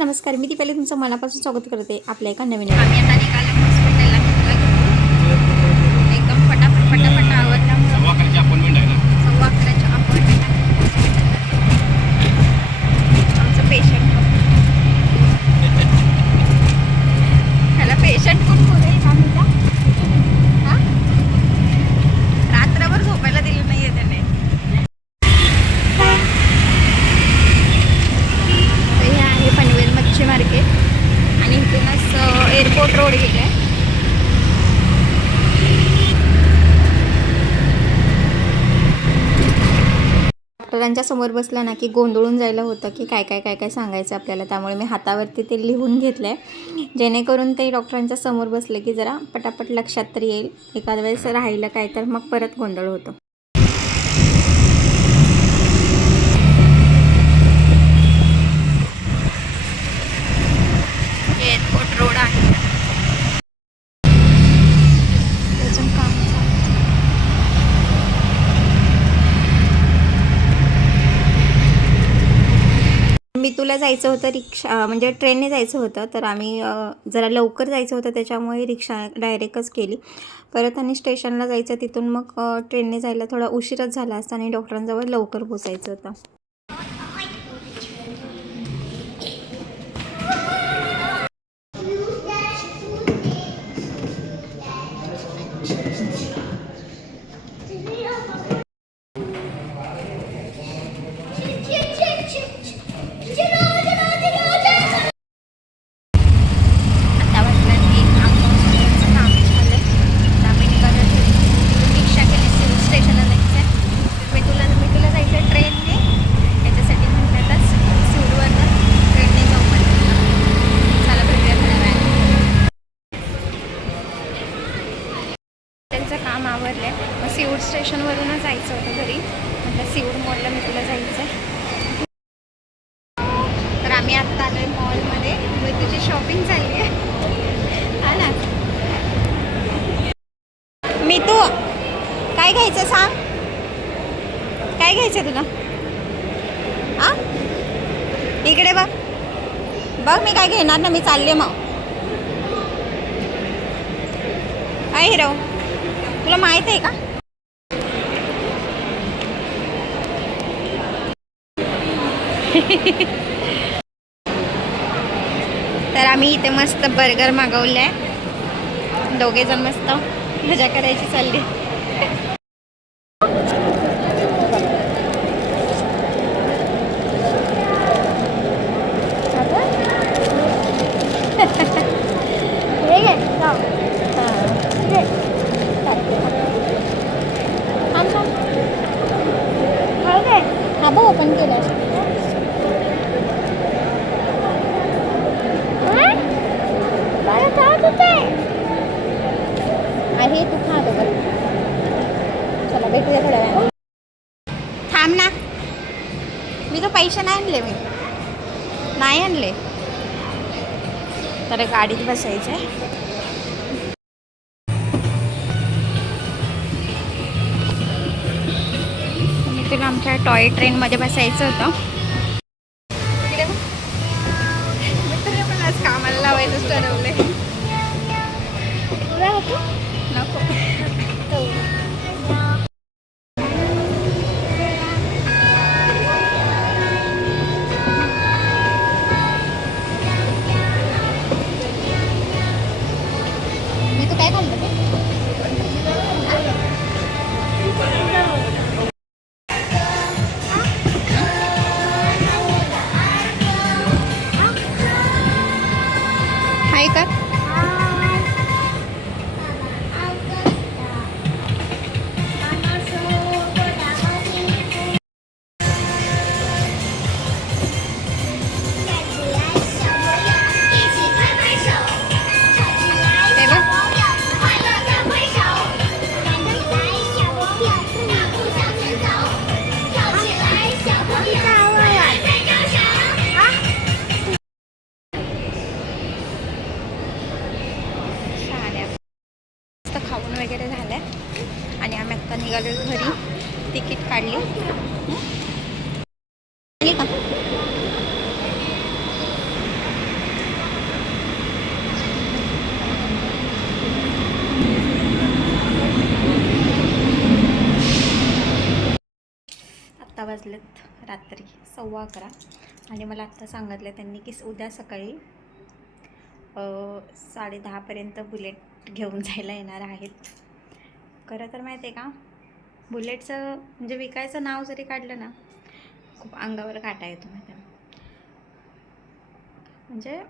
नमस्कार. मी दीपाली तुमचं मनापासून स्वागत करते आपल्या एका नवीन आम्ही आता निघालो हॉस्पिटलला. एकदम फटाफट आवरला. 11:15ची अपॉइंटमेंट आहे ना. 11:15ची अपॉइंटमेंट आहे आमचं पेशंट. ह्याला पेशंट कोण बोलाय का मुला? हां, रात्रभर झोपायला दिलं नाही आहे त्याने. तर हे आहे पनवेल मच्छी मार्केट आणि इथूनच एअरपोर्ट रोड गेला आहे. डॉक्टरांच्या समोर बसलं ना की गोंधळून जायला होतं की काय सांगायचं आपल्याला. त्यामुळे मी हातावरती ते लिहून घेतलं आहे, जेणेकरून ते डॉक्टरांच्या समोर बसले की जरा पटापट लक्षात तरी येईल. एखाद्या वेळेस राहिलं काय तर मग परत गोंधळ होतो. एअरपोर्ट रोड आहे. अजून काम मी तुला जायचं होतं रिक्षा म्हणजे ट्रेनने जायचं होतं, तर आम्ही जरा लवकर जायचं होतं त्याच्यामुळे रिक्षा डायरेक्टच केली. परत आणि स्टेशनला जायचं, तिथून मग ट्रेनने जायला थोडा उशीरच झाला असता आणि डॉक्टरांजवळ लवकर पोचायचं होतं. काम आवरलंय. मग सीऊड स्टेशनवरूनच जायचं होतं घरी. म्हटलं सीऊड मॉलला मी तुला जायचं आहे. तर आम्ही आत्ता आलोय मॉलमध्ये. मग तुझी शॉपिंग चालली आहे. हा ना, मी तू काय घ्यायचं सांग, काय घ्यायचं तुला? हां, इकडे बघ बघ, मी काय घेणार ना, मी चालले. मग काय हिरव, तुला माहित आहे का? तर आम्ही इथे मस्त बर्गर मागवलं आहे. दोघेजण मस्त मजा करायची चालली. हा बघ, ओपन केलं आहे. तू खा बघ. चला भेटूया थोड्या वेळाने. थांब ना, मी तो पैसे नाही आणले. मी नाही आणले. तर गाडीत बसायचं आहे. मी तुला आमच्या टॉय ट्रेनमध्ये बसायचं होतं. मी पण आज कामाला लावायचंच ठरवलंय. नको. मी तू काय खाल्लं ते? हाय का? खाऊन वगैरे झालं आणि आम्ही आत्ता निघालो घरी. तिकीट काढली. वाजलेत रात्री 11:15 आणि मला आत्ता सांगितलं त्यांनी की उद्या सकाळी 10:30पर्यंत बुलेट घेऊन जायला येणार आहेत. खरं तर माहिती आहे का, बुलेटचं म्हणजे विकायचं नाव जरी काढलं ना, खूप अंगावर काटा येतो माहिती आहे. म्हणजे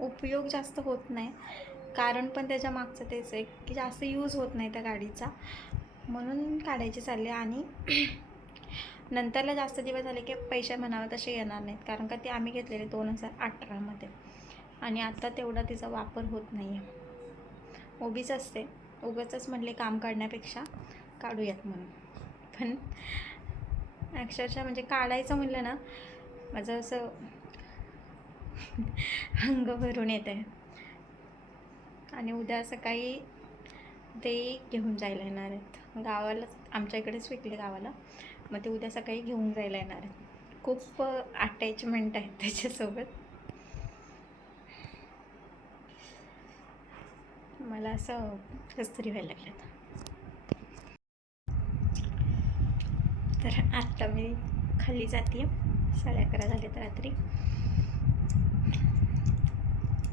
उपयोग जास्त होत नाही, कारण पण त्याच्या मागचं तेच आहे की जास्त यूज होत नाही त्या गाडीचा, म्हणून काढायची चालली. आणि नंतरला जास्त दिवस झाले की पैसे म्हणावे तसे येणार नाहीत, कारण का ते आम्ही घेतलेले 2018मध्ये आणि आता तेवढा तिचा वापर होत नाही आहे. उभीच असते, उगाचच म्हणले काम काढण्यापेक्षा काढूयात म्हणून. पण अक्षरशः म्हणजे काढायचं म्हणलं ना, माझं असं अंग भरून येत आहे. आणि उद्या सकाळी ते घेऊन जायला येणार आहेत गावाला, आमच्या इकडेच विकले गावाला, मग ते उद्या सकाळी घेऊन जायला येणार आहेत. खूप अटॅचमेंट आहेत त्याच्यासोबत. मला असं कसं तरी व्हायला लागलं. तर आत्ता मी खाली जाते, 11:30 झालेत रात्री.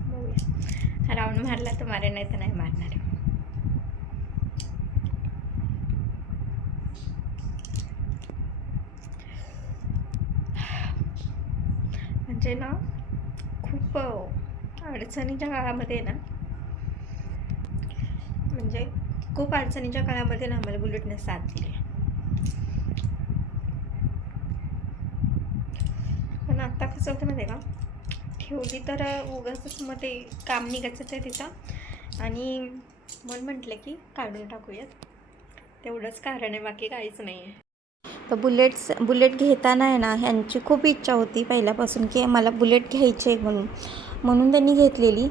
बघूया, राऊंड मारला तर मारे, नाही तर नाही मारणार. म्हणजे ना, खूप अडचणीच्या काळामध्ये ना, म्हणजे खूप अडचणीच्या काळामध्ये ना आम्हाला बुलेटने साथ दिली. पण आता कसं होतं माहिती आहे का, ठेवली तर उगाच मग ते काम निघायचं ते तिचं, आणि मन म्हटलं की काढून टाकूयात, तेवढंच कारण आहे, बाकी काहीच नाही आहे. तर बुलेट घेताना आहे ना, ह्यांची खूप इच्छा होती पहिल्यापासून की मला बुलेट घ्यायची आहे म्हणून त्यांनी घेतलेली.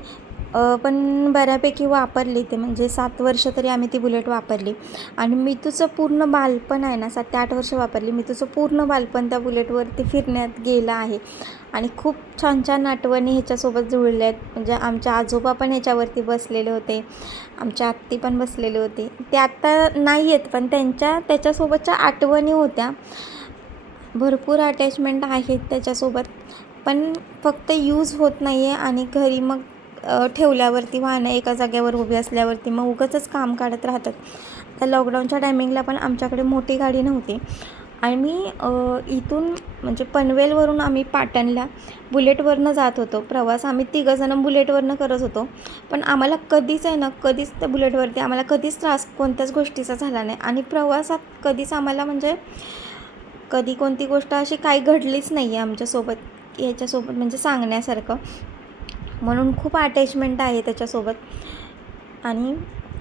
पण बऱ्यापैकी वापरली ते, म्हणजे 7 वर्ष तरी आम्ही ती बुलेट वापरली. आणि मितूचं पूर्ण बालपण आहे ना, 7 ते 8 वर्ष वापरली. मितूचं पूर्ण बालपण त्या बुलेटवरती फिरण्यात गेलं आहे आणि खूप छान छान आठवणी ह्याच्यासोबत जुळल्या आहेत. म्हणजे आमच्या आजोबा पण ह्याच्यावरती बसलेले होते, आमच्या आत्ती पण बसलेले होते. ते आत्ता नाही आहेत, पण त्याच्यासोबतच्या आठवणी होत्या. भरपूर अटॅचमेंट आहेत त्याच्यासोबत, पण फक्त यूज होत नाही आहे. आणि घरी मग ठेवल्यावरती, वाहनं एका जागेवर उभी असल्यावरती मग उगाचच काम काढत राहतात. तर लॉकडाऊनच्या टायमिंगला पण आमच्याकडे मोठी गाडी नव्हती आणि मी इथून म्हणजे पनवेलवरून आम्ही पाटणला बुलेटवरनं जात होतो. प्रवास आम्ही 3 जणं बुलेटवरनं करत होतो. पण आम्हाला कधीच आहे ना, कधीच त्या बुलेटवरती आम्हाला कधीच त्रास कोणत्याच गोष्टीचा झाला नाही. आणि प्रवासात कधीच आम्हाला म्हणजे कधी कोणती गोष्ट अशी काही घडलीच नाही आहे आमच्यासोबत, याच्यासोबत म्हणजे सांगण्यासारखं. म्हणून खूप अटॅचमेंट आहे त्याच्यासोबत. आणि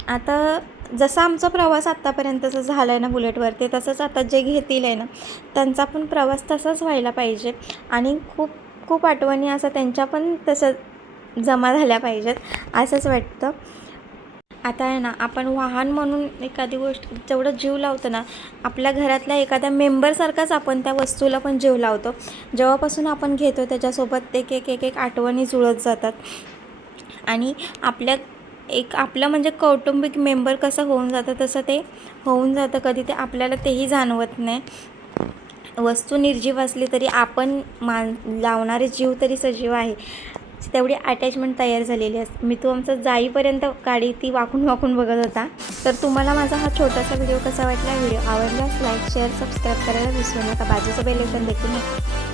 आता जसा आमचा प्रवास आत्तापर्यंतचा झाला आहे ना बुलेटवरती, तसंच आता जे घेतील आहे ना, त्यांचा पण प्रवास तसाच व्हायला पाहिजे. आणि खूप खूप आठवणी असं त्यांच्या पण तसं जमा झाल्या पाहिजेत, असंच वाटतं. आता आहे ना, आपण वाहन म्हणून एखादी गोष्ट जेवढं जीव लावतो ना, आपल्या घरातल्या एखाद्या मेंबरसारखाच आपण त्या वस्तूला पण जीव लावतो. जेव्हापासून आपण घेतो त्याच्यासोबत एक आठवणी जुळत जातात. आणि आपलं म्हणजे कौटुंबिक मेंबर कसं होऊन जातं, तसं ते होऊन जातं. कधी ते आपल्याला तेही जाणवत नाही. वस्तू निर्जीव असली तरी आपण लावणारे जीव तरी सजीव आहे, तेवढी अटॅचमेंट तयार झालेली असते. मी तो आमचा जाईपर्यंत गाडी ती वाकून वाकून बघत होता. तर तुम्हाला माझा हा छोटासा व्हिडिओ कसा वाटला? व्हिडिओ आवडल्यास लाईक, शेअर, सबस्क्राईब करायला विसरू नका. बाजूचं बेल आयकॉन देखील नका.